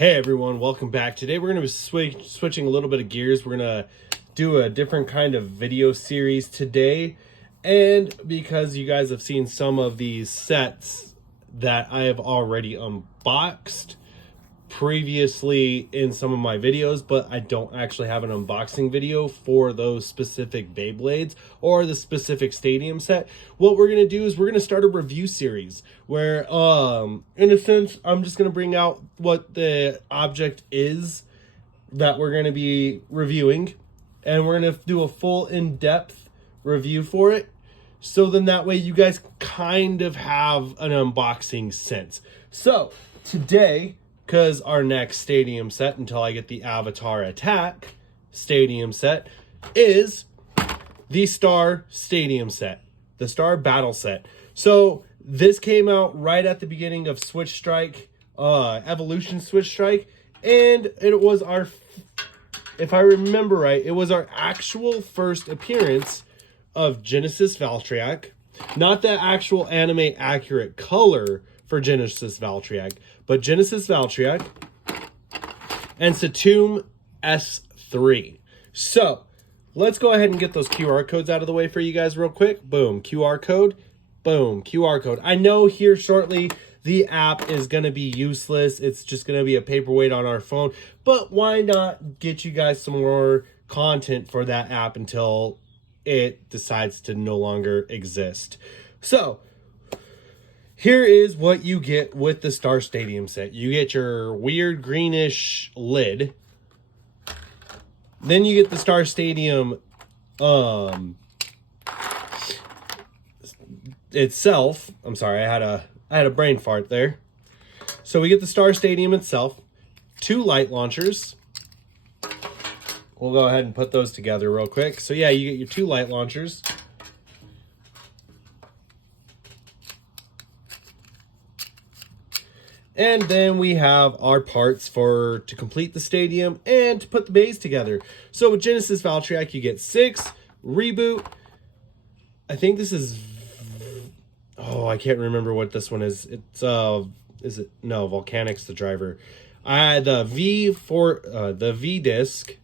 Hey everyone, welcome back. Today we're going to be switching a little bit of gears. We're going to do a different kind of video series today. And because you guys have seen some of these sets that I have already unboxed previously in some of my videos, but I don't actually have an unboxing video for those specific Beyblades or the specific stadium set. What we're going to do is we're going to start a review series where in a sense I'm just going to bring out what the object is that we're going to be reviewing, and we're going to do a full in-depth review for it, so then that way you guys kind of have an unboxing sense. So today, because our next stadium set, until I get the Avatar Attack stadium set, is the Star Stadium set, the Star Battle set. So this came out right at the beginning of Switch Strike, Evolution Switch Strike, and it was our, if I remember right, it was our actual first appearance of Genesis Valtryek. Not the actual anime accurate color for Genesis Valtryek, but Genesis Valtryek and Satum S3. So let's go ahead and get those QR codes out of the way for you guys real quick. Boom, QR code. Boom, QR code. I know here shortly the app is going to be useless. It's just going to be a paperweight on our phone. But why not get you guys some more content for that app until it decides to no longer exist? So here is what you get with the Star Stadium set. You get your weird greenish lid. Then you get the Star Stadium itself. I'm sorry, I had a brain fart there. So we get the Star Stadium itself, 2 light launchers. We'll go ahead and put those together real quick. So yeah, you get your 2 light launchers. And then we have our parts to complete the stadium and to put the bays together. So with Genesis Valtryek, you get 6, Reboot. I think this is, I can't remember what this one is. It's, is it? No, Volcanic's the driver. The V-Disc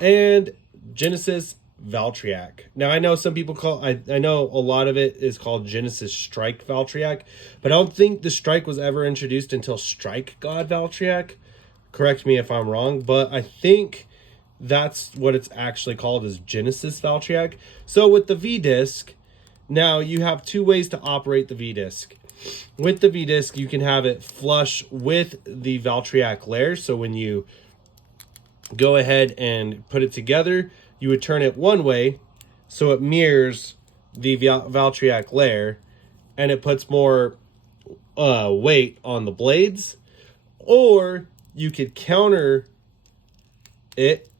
and Genesis Valtryek. Now I know some people call, I know a lot of it is called Genesis Strike Valtryek, but I don't think the Strike was ever introduced until Strike God Valtryek. Correct me if I'm wrong, but I think that's what it's actually called, is Genesis Valtryek. So with the V-Disc, now you have 2 ways to operate the V-Disc. With the V-Disc, you can have it flush with the Valtryek layer. So when you go ahead and put it together, you would turn it one way so it mirrors the Valtryek layer and it puts more weight on the blades. Or you could counter it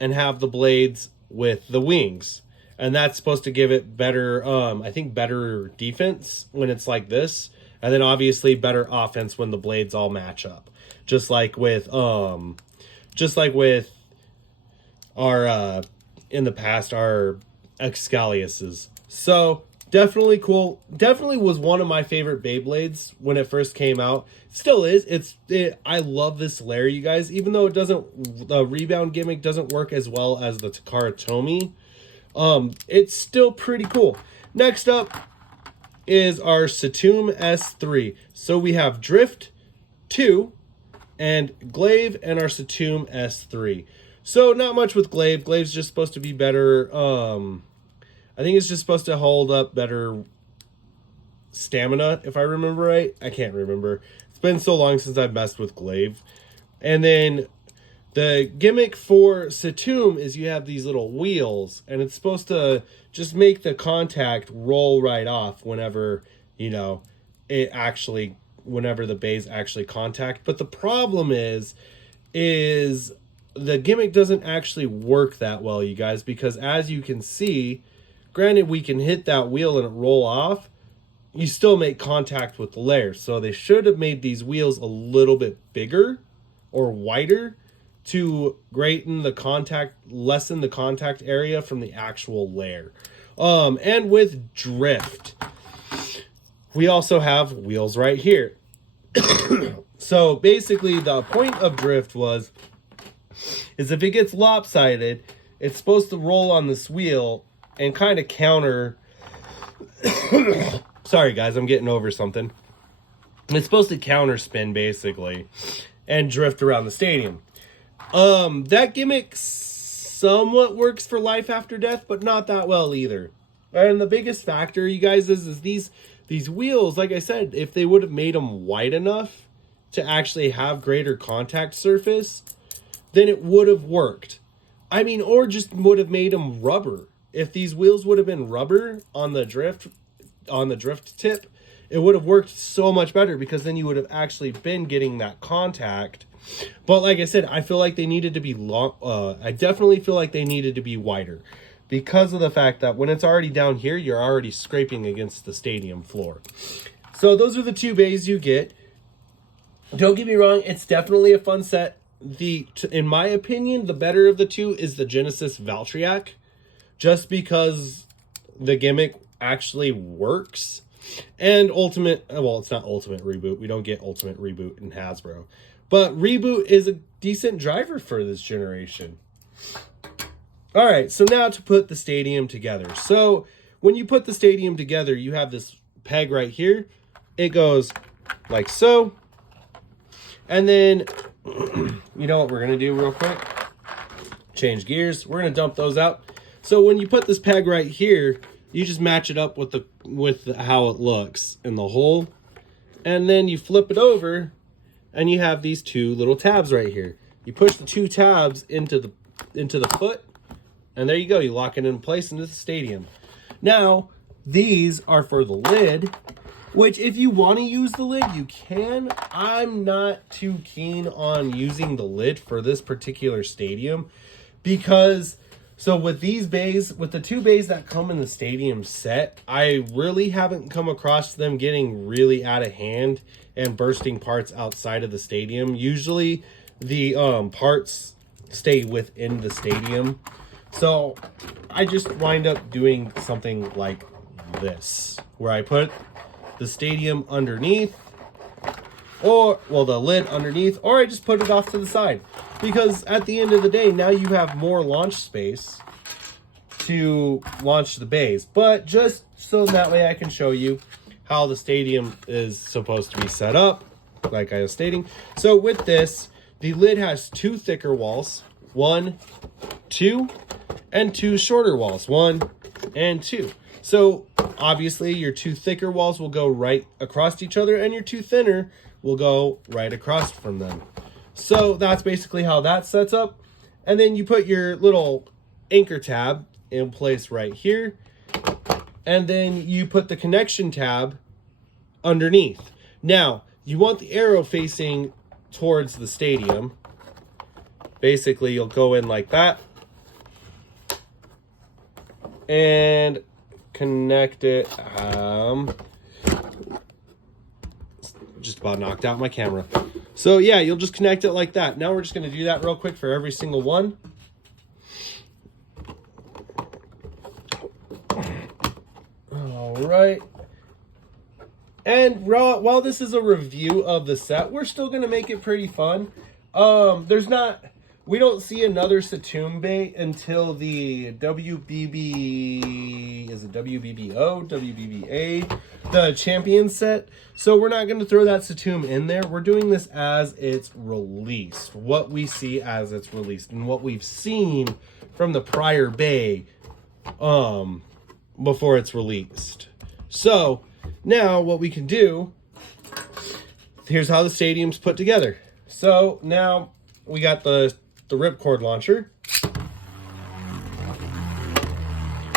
and have the blades with the wings. And that's supposed to give it better, I think better defense when it's like this. And then obviously better offense when the blades all match up. Just like with our, in the past, our Excaliuses. So definitely cool. Definitely was one of my favorite Beyblades when it first came out. Still is. I love this layer, you guys. Even though the rebound gimmick doesn't work as well as the Takara Tomy, it's still pretty cool. Next up is our Satum S3. So we have Drift 2 and Glaive and our Satum S3. So not much with Glaive. Glaive's just supposed to be better. I think it's just supposed to hold up better stamina, if I remember right. I can't remember. It's been so long since I've messed with Glaive. And then the gimmick for Satum is you have these little wheels, and it's supposed to just make the contact roll right off whenever, whenever the bays actually contact. But the problem is the gimmick doesn't actually work that well, you guys, because as you can see, granted we can hit that wheel and it roll off, you still make contact with the layer. So they should have made these wheels a little bit bigger or wider to lessen the contact area from the actual layer. And with Drift, we also have wheels right here. So basically the point of drift is if it gets lopsided, it's supposed to roll on this wheel and kind of counter. Sorry guys, I'm getting over something. It's supposed to counter spin basically and drift around the stadium. That gimmick somewhat works for life after death, but not that well either. And the biggest factor, you guys, is these wheels, like I said, if they would have made them wide enough to actually have greater contact surface, then it would have worked. I mean, or just would have made them rubber. If these wheels would have been rubber on the drift tip, it would have worked so much better, because then you would have actually been getting that contact. But like I said, I feel like they needed to be long. I definitely feel like they needed to be wider, because of the fact that when it's already down here, you're already scraping against the stadium floor. So those are the two bays you get. Don't get me wrong, it's definitely a fun set. In my opinion, the better of the two is the Genesis Valtryek, just because the gimmick actually works. And Ultimate, well, it's not Ultimate Reboot. We don't get Ultimate Reboot in Hasbro. But Reboot is a decent driver for this generation. All right, so now to put the stadium together. So when you put the stadium together, you have this peg right here. It goes like so. And then, you know what we're going to do real quick? Change gears. We're going to dump those out. So when you put this peg right here, you just match it up with how it looks in the hole. And then you flip it over, and you have these two little tabs right here. You push the two tabs into the foot, and there you go. You lock it in place into the stadium. Now, these are for the lid, which if you want to use the lid, you can. I'm not too keen on using the lid for this particular stadium, because so with these bays, with the two bays that come in the stadium set, I really haven't come across them getting really out of hand and bursting parts outside of the stadium. Usually the parts stay within the stadium. So I just wind up doing something like this, where I put the stadium underneath, or, well, the lid underneath, or I just put it off to the side. Because at the end of the day, now you have more launch space to launch the bays. But just so that way I can show you how the stadium is supposed to be set up, like I was stating. So with this, the lid has two thicker walls, 1, 2, and two shorter walls, 1 and 2. So obviously your two thicker walls will go right across each other, and your two thinner will go right across from them. So that's basically how that sets up. And then you put your little anchor tab in place right here. And then you put the connection tab underneath. Now, you want the arrow facing towards the stadium. Basically, you'll go in like that. And connect it. Just about knocked out my camera. So yeah, you'll just connect it like that. Now we're just going to do that real quick for every single one. All right. And while this is a review of the set, we're still going to make it pretty fun. We don't see another Satum Bay until the WBB, is it WBBO, WBBA, the champion set. So we're not going to throw that Satum in there. We're doing this as it's released, what we see as it's released, and what we've seen from the prior Bay before it's released. So now what we can do, here's how the stadium's put together. So now we got the ripcord launcher.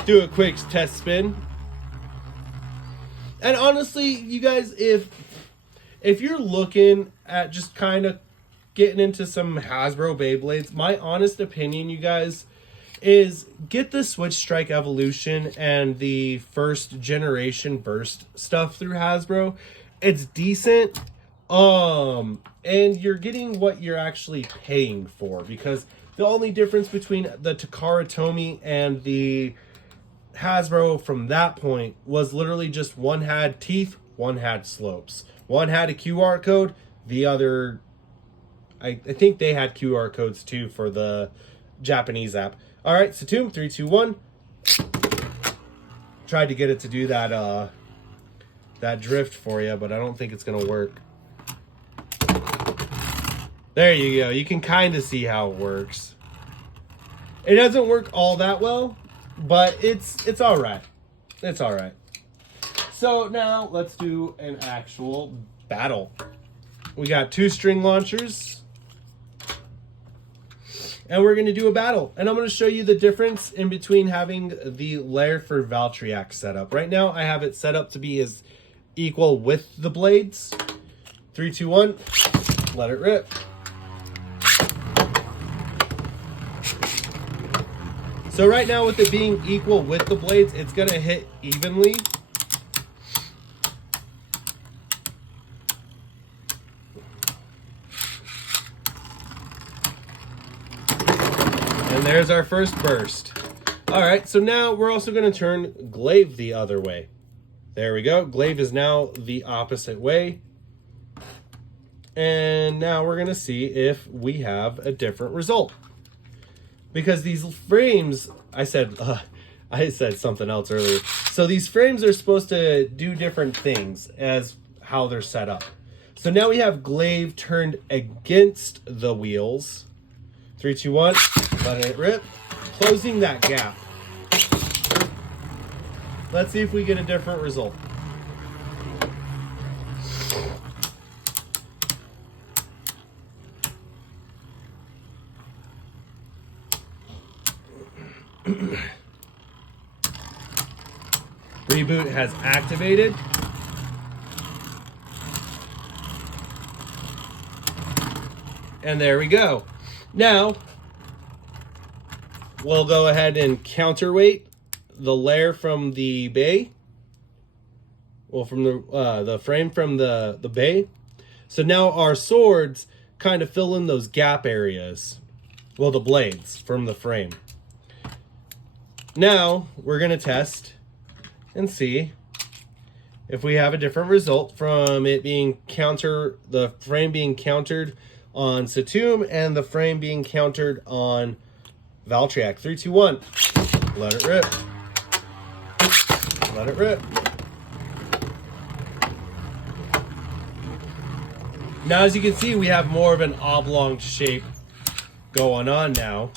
Do a quick test spin. And honestly, you guys, if you're looking at just kind of getting into some Hasbro Beyblades, my honest opinion, you guys, is get the Switch Strike Evolution and the first generation burst stuff through Hasbro. It's decent. And you're getting what you're actually paying for, because the only difference between the Takara Tomy and the Hasbro from that point was literally just one had teeth, one had slopes. One had a QR code, the other, I think they had QR codes too for the Japanese app. All right, Satum, 3, 2, 1. Tried to get it to do that that drift for you, but I don't think it's gonna work. There you go. You can kind of see how it works. It doesn't work all that well, but it's all right. It's all right. So now let's do an actual battle. We got 2 string launchers. And we're going to do a battle. And I'm going to show you the difference in between having the layer for Valtryek set up. Right now, I have it set up to be as equal with the blades. 3, 2, 1. Let it rip. So right now, with it being equal with the blades, it's going to hit evenly. And there's our first burst. All right, so now we're also going to turn glaive the other way. There we go. Glaive is now the opposite way. And now we're going to see if we have a different result. Because these frames, I said something else earlier. So these frames are supposed to do different things as how they're set up. So now we have glaive turned against the wheels. 3, 2, 1, let it rip. Closing that gap. Let's see if we get a different result. Reboot has activated. And there we go. Now, we'll go ahead and counterweight the layer from the bay. Well, from the frame from the bay. So now our swords kind of fill in those gap areas. Well, the blades from the frame. Now, we're going to test and see if we have a different result from it being the frame being countered on Satum and the frame being countered on Valtryek. 3, 2, 1. Let it rip. Let it rip. Now, as you can see, we have more of an oblong shape going on now.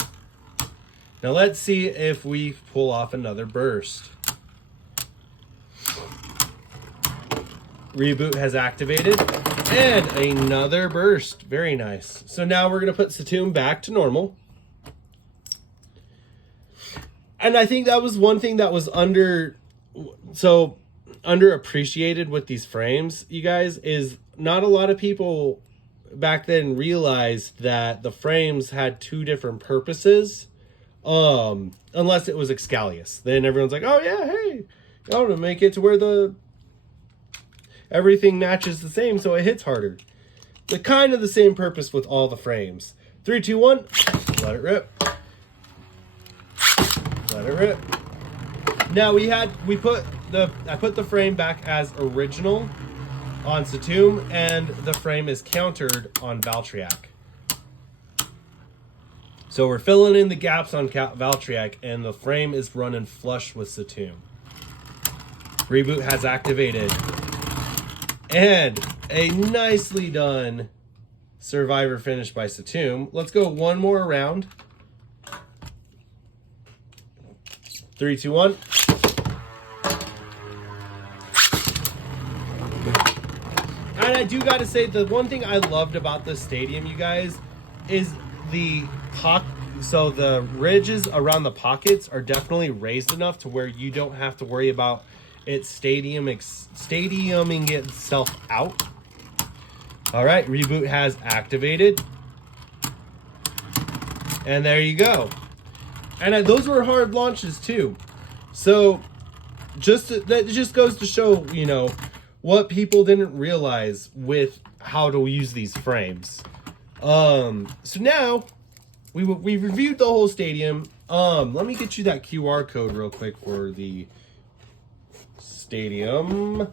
Now let's see if we pull off another burst. Reboot has activated. And another burst. Very nice. So now we're going to put Satum back to normal. And I think that was one thing that was underappreciated with these frames, you guys, is not a lot of people back then realized that the frames had 2 different purposes. Unless it was Excalius. Then everyone's like, oh yeah, hey, I want to make it to where everything matches the same so it hits harder. The kind of the same purpose with all the frames. 3, 2, 1, let it rip. Let it rip. Now I put the frame back as original on Satum, and the frame is countered on Valtryek. So we're filling in the gaps on Valtryek, and the frame is running flush with Satum. Reboot has activated. And a nicely done survivor finish by Satum. Let's go one more round. 3, 2, 1. And I do got to say, the one thing I loved about this stadium, you guys, is the so the ridges around the pockets are definitely raised enough to where you don't have to worry about it stadiuming itself out. All right, Reboot has activated. And there you go. And those were hard launches too. So that just goes to show, you know, what people didn't realize with how to use these frames. So now we reviewed the whole stadium. Let me get you that QR code real quick for the stadium.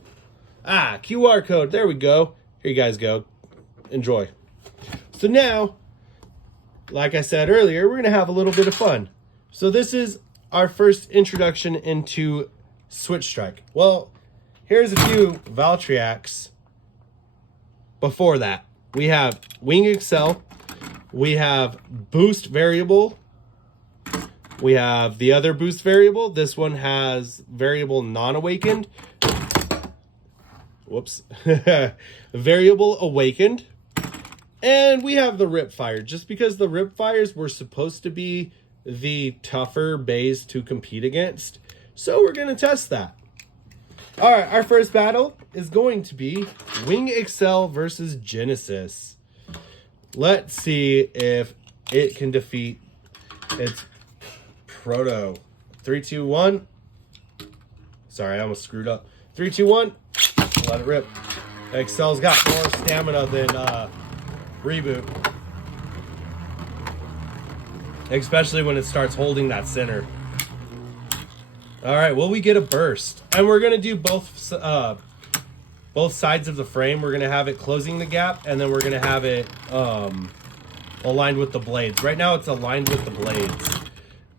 QR code. There we go. Here you guys go. enjoy. So now, like I said earlier, we're going to have a little bit of fun. So this is our first introduction into Switch Strike. Well, here's a few Valtryeks before that. We have Wing Excel. We have Boost Variable. We have the other Boost Variable. This one has Variable Non-Awakened. Whoops. Variable Awakened. And we have the Ripfire, just because the Ripfires were supposed to be the tougher bays to compete against. So we're going to test that. All right, our first battle is going to be Wing Excel versus Genesis. Let's see if it can defeat its Proto. 3, 2, 1. Sorry, I almost screwed up. 3, 2, 1. Let it rip. Excel's got more stamina than Reboot. Especially when it starts holding that center. All right, will we get a burst? And we're going to do both sides of the frame. We're going to have it closing the gap, and then we're going to have it aligned with the blades. Right now, it's aligned with the blades.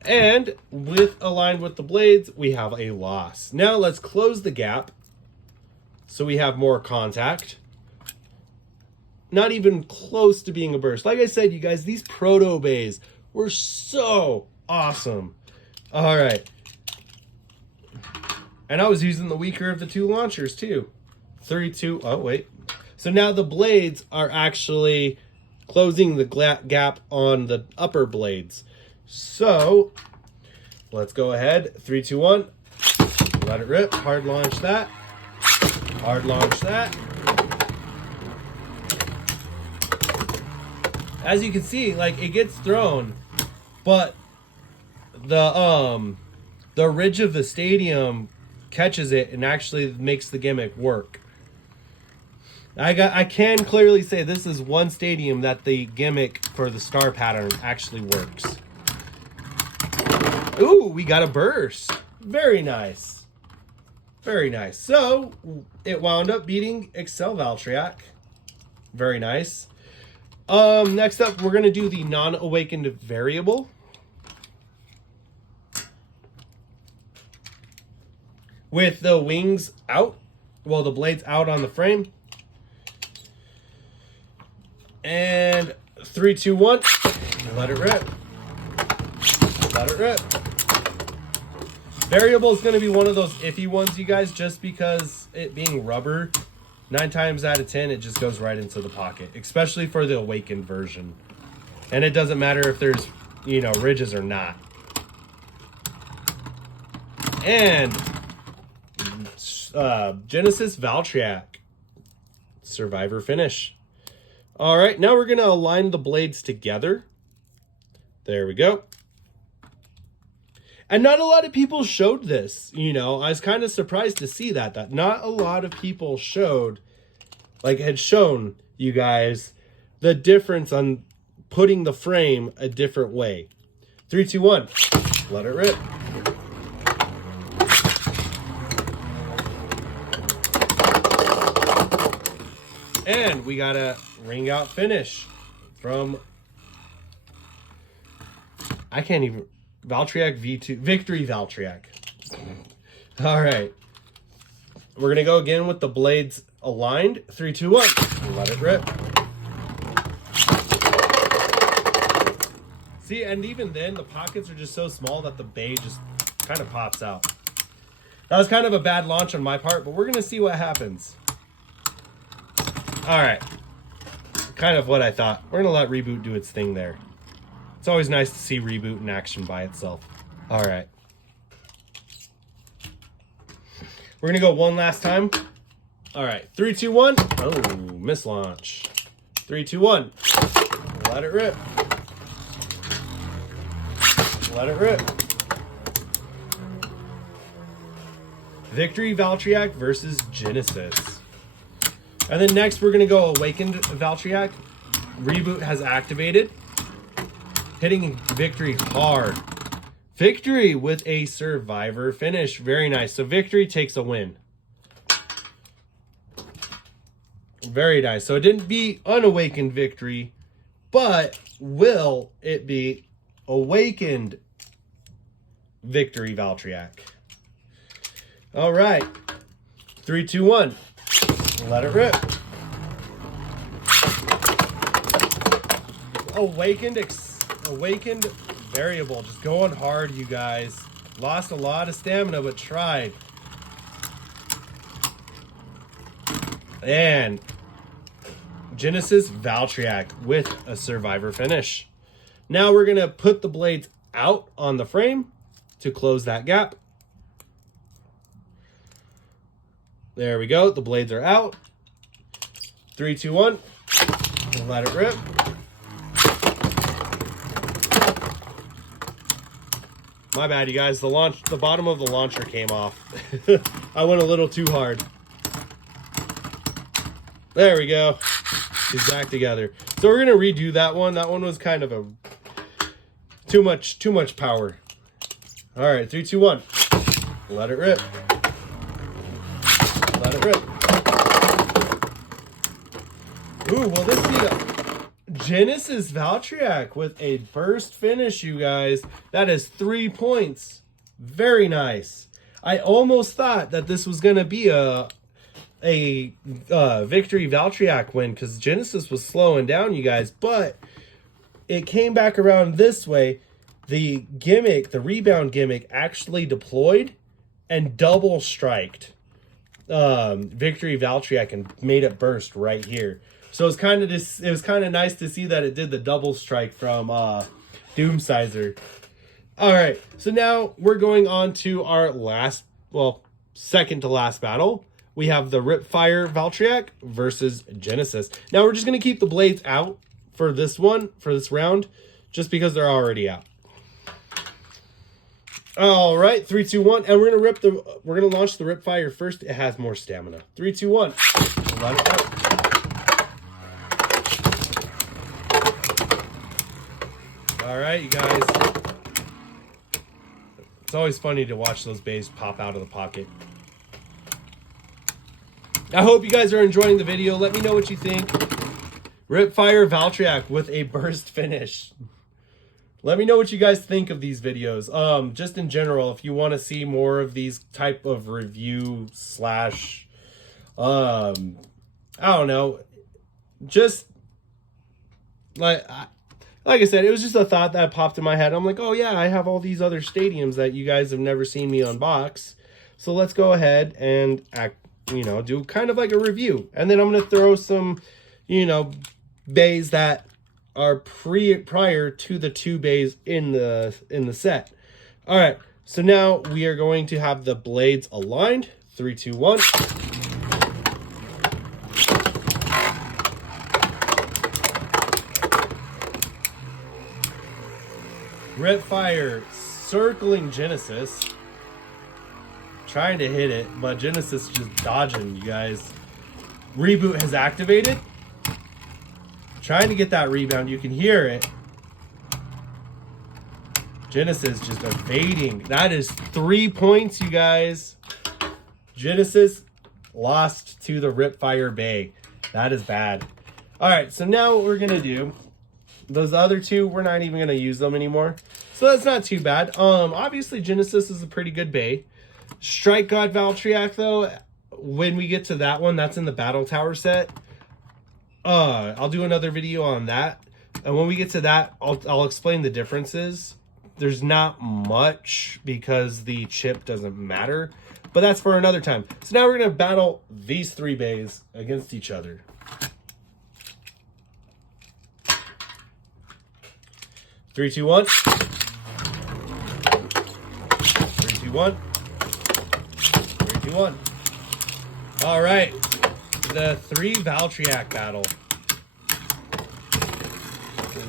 And with aligned with the blades, we have a loss. Now, let's close the gap so we have more contact. Not even close to being a burst. Like I said, you guys, these proto bays were so awesome. All right. And I was using the weaker of the two launchers too. 3, 2, oh wait. So now the blades are actually closing the gap on the upper blades. So let's go ahead. 3, 2, 1. Let it rip. Hard launch that. Hard launch that. As you can see, like, it gets thrown, but the ridge of the stadium catches it and actually makes the gimmick work. I can clearly say this is one stadium that the gimmick for the star pattern actually works. Ooh, we got a burst. Very nice. Very nice. So it wound up beating Excel Valtryek. Very nice. Next up, we're going to do the non-awakened variable. With the wings out. Well, the blades out on the frame. And 3, 2, 1. Let it rip. Let it rip. Variable is going to be one of those iffy ones, you guys, just because it being rubber, 9 times out of 10, it just goes right into the pocket, especially for the awakened version. And it doesn't matter if there's, you know, ridges or not. And Genesis Valtryek, Survivor finish. All right, now we're going to align the blades together. There we go. And not a lot of people showed this, you know. I was kind of surprised to see that not a lot of people showed, like had shown you guys the difference on putting the frame a different way. 3, 2, 1. Let it rip. And we got a ring out finish from, I can't even, Valtryek V2, Victory Valtryek. All right. We're going to go again with the blades aligned. 3, 2, 1. Let it rip. See, and even then, the pockets are just so small that the bay just kind of pops out. That was kind of a bad launch on my part, but we're going to see what happens. All right. Kind of what I thought. We're going to let Reboot do its thing there. It's always nice to see Reboot in action by itself. All right. We're going to go one last time. All right. 3, 2, 1. Oh, mislaunch. 3, 2, 1. Let it rip. Let it rip. Victory Valtryek versus Genesis. And then next we're going to go Awakened Valtryek. Reboot has activated. Hitting Victory hard. Victory with a Survivor finish. Very nice. So Victory takes a win. Very nice. So it didn't be unawakened victory, but will it be awakened victory, Valtryek? All right. 3, 2, 1. Let it rip. Awakened variable. Just going hard, you guys. Lost a lot of stamina, but tried. And Genesis Valtryek with a survivor finish. Now we're going to put the blades out on the frame to close that gap. There we go. The blades are out. 3, 2, 1. Let it rip. My bad, you guys. The bottom of the launcher came off. I went a little too hard. There we go. She's back together. So we're gonna redo that one. That one was kind of a too much power. All right, 3, 2, 1. Let it rip. Let it rip. Ooh, will this be a Genesis Valtryek with a burst finish, you guys? That is 3 points. Very nice. I almost thought that this was gonna be a victory Valtryek win because Genesis was slowing down, you guys, but it came back around this way. The gimmick, the rebound gimmick, actually deployed and double striked victory Valtryek and made it burst right here. So it was kind of nice to see that it did the double strike from Doomsizer. All right, so now we're going on to our second to last battle. We have the Ripfire Valtryek versus Genesis. Now we're just going to keep the blades out for this round, just because they're already out. All right, 3, 2, 1, and we're gonna launch the Ripfire first. It has more stamina. 3, 2, 1. Let it go. All right, you guys. It's always funny to watch those bays pop out of the pocket. I hope you guys are enjoying the video. Let me know what you think. Ripfire Valtryek with a burst finish. Let me know what you guys think of these videos. Just in general, if you want to see more of these type of review slash, I don't know, just like I said, it was just a thought that popped in my head. I'm like, oh yeah, I have all these other stadiums that you guys have never seen me unbox. So let's go ahead and do kind of like a review. And then I'm going to throw some, bays that are prior to the 2 bays in the set. All right, so now we are going to have the blades aligned. 3, 2, 1. Ripfire circling Genesis, trying to hit it, but Genesis just dodging, you guys. Reboot has activated. Trying to get that rebound. You can hear it. Genesis just evading. That is 3 points, you guys. Genesis lost to the Ripfire Bay. That is bad. All right, so now what we're going to do, those other two, we're not even going to use them anymore. So that's not too bad. Obviously, Genesis is a pretty good bay. Strike God Valtryek, though, when we get to that one, that's in the Battle Tower set. I'll do another video on that. And when we get to that, I'll explain the differences. There's not much because the chip doesn't matter, but that's for another time. So now we're going to battle these 3 bays against each other. 3, 2, 1. 3, 2, 1. 3, 2, 1. All right. The 3 Valtryek battle.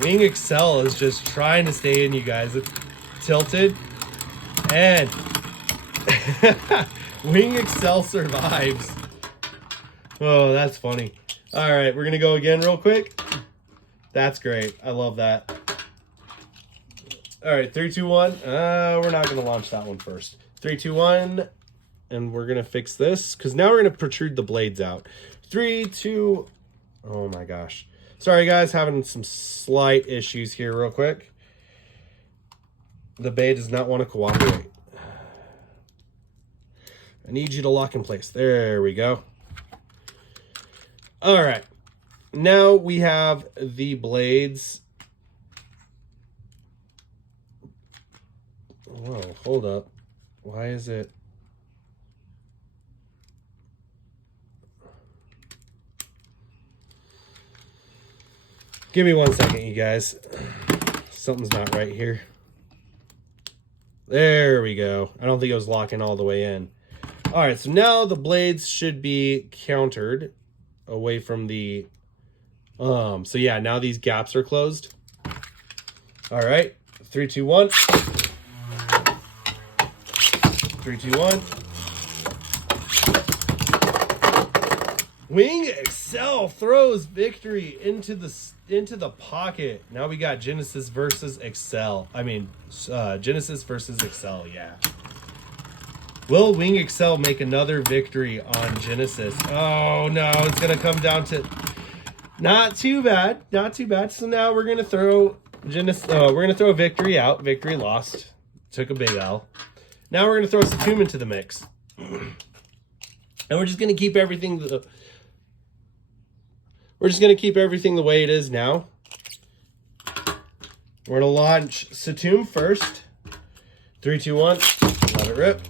Wing Excel is just trying to stay in, you guys. It's tilted. And Wing Excel survives. Oh, that's funny. All right, we're going to go again real quick. That's great. I love that. All right, 3, 2, 1. We're not going to launch that one first. 3, 2, 1. And we're going to fix this because now we're going to protrude the blades out. 3, 2, Oh my gosh. Sorry guys, having some slight issues here real quick. The bay does not want to cooperate. I need you to lock in place. There we go. All right. Now we have the blades. Whoa, hold up. Why is it? Give me 1 second, you guys. Something's not right here. There we go. I don't think it was locking all the way in. All right, so now the blades should be countered away from the... So yeah, now these gaps are closed. All right, 3, 2, 1. 3, 2, 1. Wing Excel throws victory into the pocket. Now we got Genesis versus Excel. I mean, Genesis versus Excel, yeah. Will Wing Excel make another victory on Genesis? Oh no, it's gonna come down to not too bad, not too bad. So now we're gonna throw Genesis. We're gonna throw victory out. Victory lost. Took a big L. Now we're gonna throw Satum into the mix, and we're just gonna keep everything the way it is now. We're gonna launch Satum first. 3, 2, 1. Let it rip.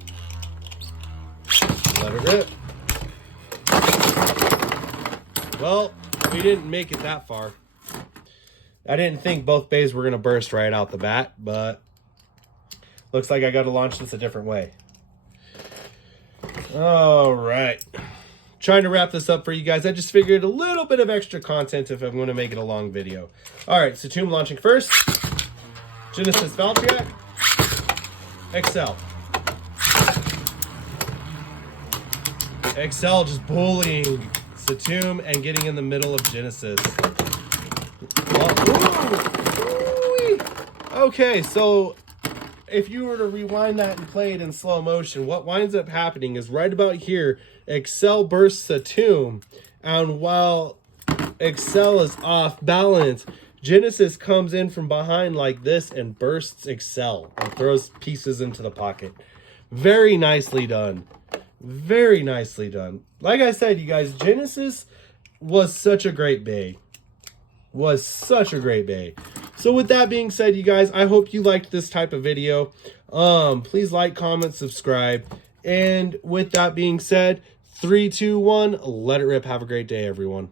Let it rip. Well, we didn't make it that far. I didn't think both bays were going to burst right out the bat, but looks like I got to launch this a different way. All right. Trying to wrap this up for you guys. I just figured a little bit of extra content if I'm going to make it a long video. All right, Satum launching first. Genesis Valtryek. Excel. Excel just bullying Satum and getting in the middle of Genesis. Okay, so if you were to rewind that and play it in slow motion, what winds up happening is right about here, Excel bursts Satum, and while Excel is off balance, Genesis comes in from behind like this and bursts Excel and throws pieces into the pocket. Very nicely done. Very nicely done. Like I said, you guys, Genesis was such a great bay. So with that being said, you guys, I hope you liked this type of video. Please like, comment, subscribe. And with that being said, 3, 2, 1, let it rip. Have a great day, everyone.